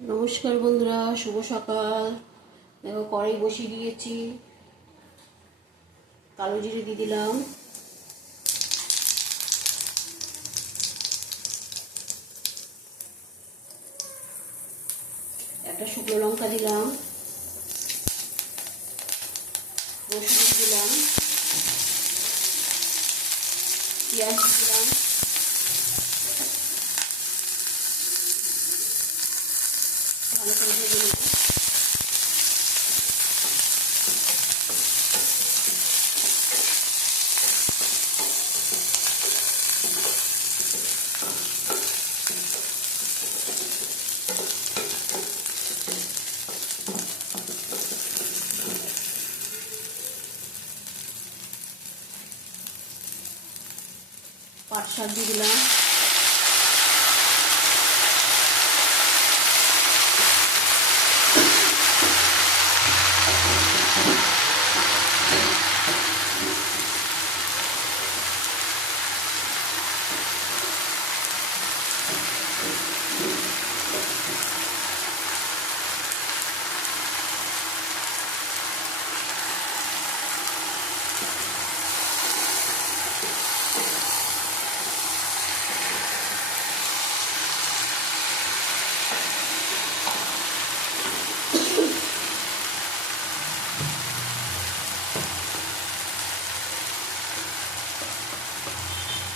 নমস্কার বন্ধুরা, শুভ সকাল। দেখো, কড়াই বসিয়ে দিয়েছি। কালো জিরে দিয়ে দিলাম। একটা শুকনো লঙ্কা দিলাম। রসুন দিলাম। পেঁয়াজ দিলাম। ভালো পাট শাক দিয়ে দিলাম।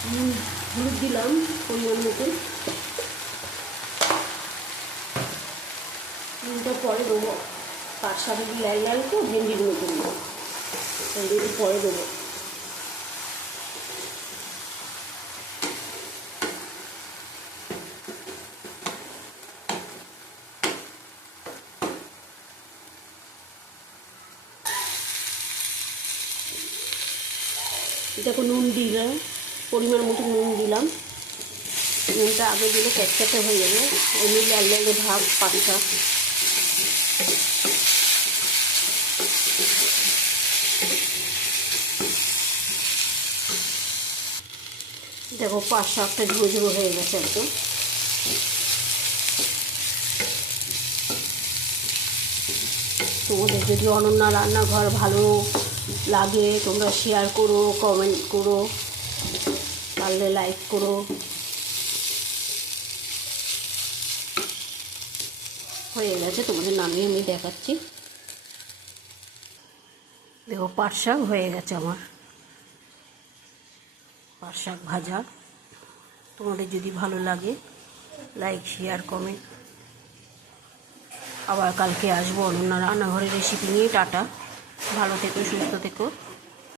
হলুদ দিলাম পরিমাণ মতো। নুনটা পরে দেবো। পাঁচ সাথে লাল লাল তো ভেন্ডির মতো দেবো। ভেন্ডির পরে দেবো। দেখো নুন দিলাম। পরিমাণ মতো নুন দিলাম। নুনটা আগে দিলে ক্যাটক্যাটে হয়ে যাবে। এমনি লাল লালে ভাব পাঁচটা দেখো পাঁচ ঝুড়ো ঝুড়ো হয়ে গেছে একদম। তোমাদের যদি অনন্যা রান্নাঘর ভালো লাগে, তোমরা শেয়ার করো কমেন্ট করো। পারলে লাইক করো। হয়ে গেছে, তোমাদের নামিয়ে আমি দেখাচ্ছি। দেখো, পাট শাক হয়ে গেছে আমার। পাট শাক ভাজা। তোমাদের যদি ভালো লাগে লাইক শেয়ার কমেন্ট আবার কালকে আসব অনন্যা রান্নাঘরের রেসিপি নিয়ে। টাটা। ভালো থেকো, সুস্থ থেকো।